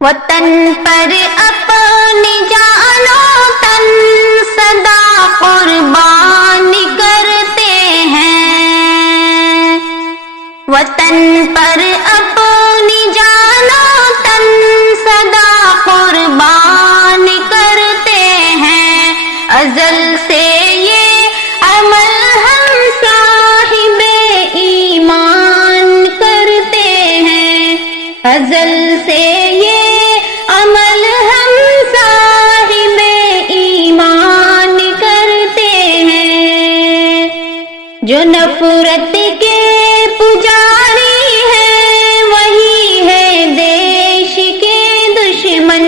وطن پر اپنی جانوں تن سدا قربان کرتے ہیں، وطن پر اپنی جانوں تن سدا قربان کرتے ہیں، ازل سے یہ عمل ہم صاحب ایمان کرتے ہیں، ازل سے یہ عمل ہم صاحب ایمان کرتے ہیں، جو نفرت کے پجاری ہیں وہی ہے دیش کے دشمن،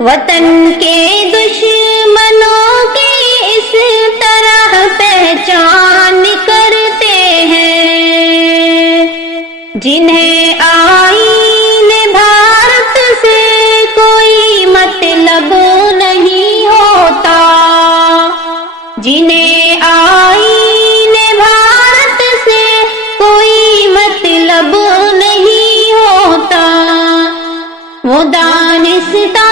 وطن کے دشمنوں کی اس طرح پہچان کرتے ہیں، جنہیں آئین بھارت سے کوئی مطلب نہیں ہوتا، جنہیں آئین بھارت سے کوئی مطلب نہیں ہوتا، وہ دانستہ